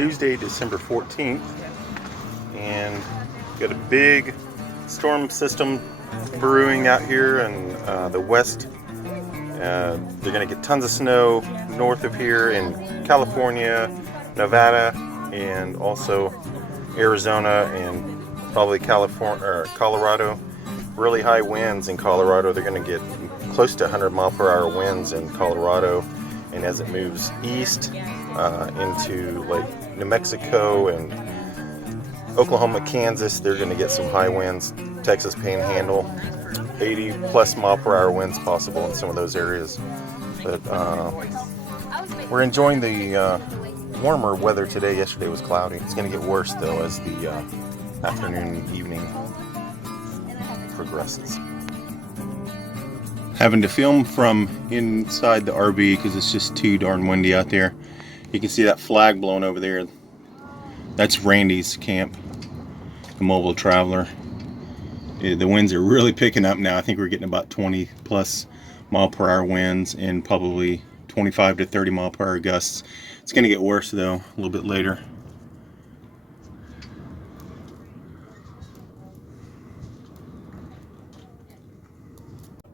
Tuesday, December 14th, and got a big storm system brewing out here in the west. They're going to get tons of snow north of here in California, Nevada, and also Arizona and probably California or Colorado. Really high winds in Colorado. They're going to get close to 100 mile per hour winds in Colorado, and as it moves east into like New Mexico and Oklahoma, Kansas, they're going to get some high winds. Texas Panhandle, 80 plus mile per hour winds possible in some of those areas. But we're enjoying the warmer weather today. Yesterday was cloudy. It's going to get worse though as the afternoon and evening progresses. Having to film from inside the RV because it's just too darn windy out there. You can see that flag blowing over there. That's Randy's camp, the mobile traveler. The winds are really picking up now. I think we're getting about 20 plus mile per hour winds and probably 25 to 30 mile per hour gusts. It's going to get worse though a little bit later.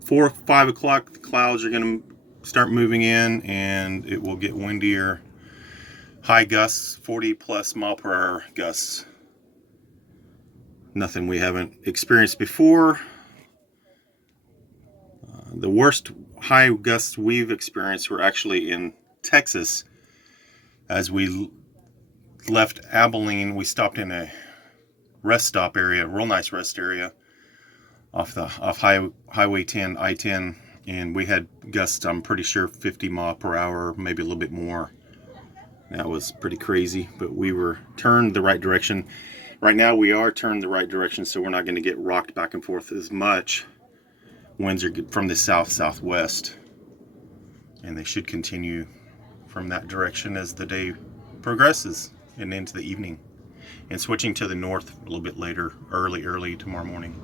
4 or 5 o'clock, the clouds are going to start moving in and it will get windier. High gusts, 40 plus mile per hour gusts. Nothing we haven't experienced before. The worst high gusts we've experienced were actually in Texas. As we left Abilene, we stopped in a rest stop area, a real nice rest area off Highway 10, I-10, and we had gusts, I'm pretty sure 50 mile per hour, maybe a little bit more. That was pretty crazy, but we were turned the right direction. Right now we are turned the right direction, so we're not going to get rocked back and forth as much. Winds are from the south-southwest, and they should continue from that direction as the day progresses and into the evening, and switching to the north a little bit later, early tomorrow morning.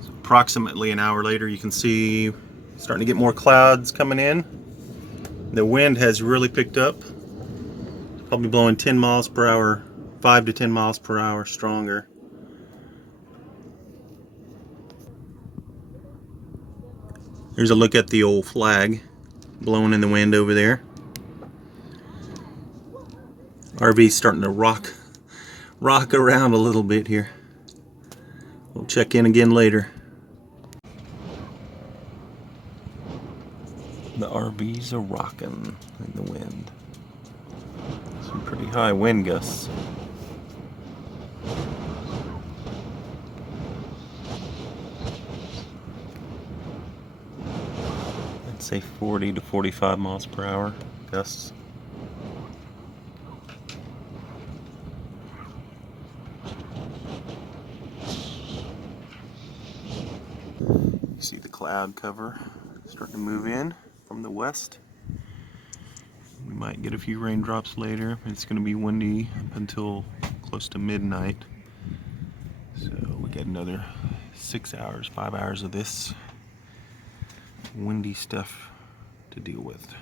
So approximately an hour later, you can see starting to get more clouds coming in. The wind has really picked up. It's probably blowing 10 miles per hour, 5 to 10 miles per hour stronger. Here's a look at the old flag blowing in the wind over there. RV's starting to rock around a little bit here. We'll check in again later. The RVs are rocking in the wind. Some pretty high wind gusts. I'd say 40 to 45 miles per hour gusts. You see the cloud cover starting to move in from the west. We might get a few raindrops later. It's going to be windy up until close to midnight. So we get another 6 hours, 5 hours of this windy stuff to deal with.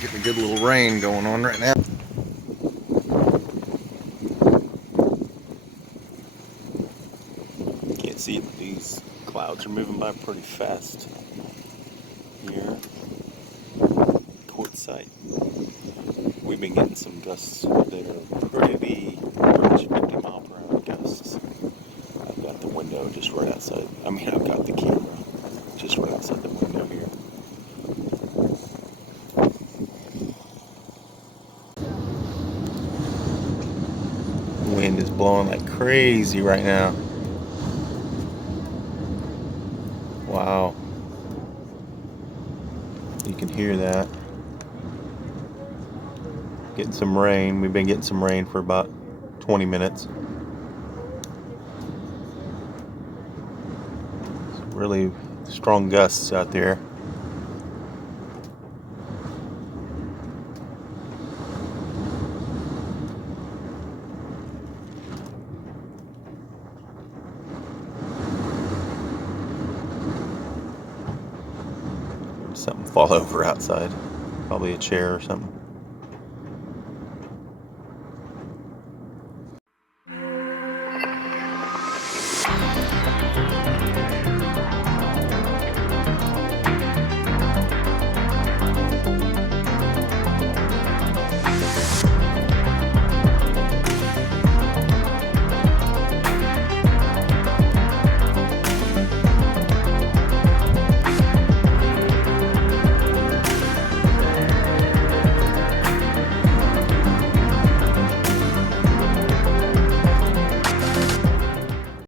Getting a good little rain going on right now. Can't see it, but these clouds are moving by pretty fast here. Quartzsite. We've been getting some gusts that are pretty much 50 mile per hour gusts. I've got the window just right outside. I've got the camera just right outside the window here. Wind is blowing like crazy right now. Wow. You can hear that. Getting some rain. We've been getting some rain for about 20 minutes. It's really strong gusts out there. Something fall over outside. Probably a chair or something.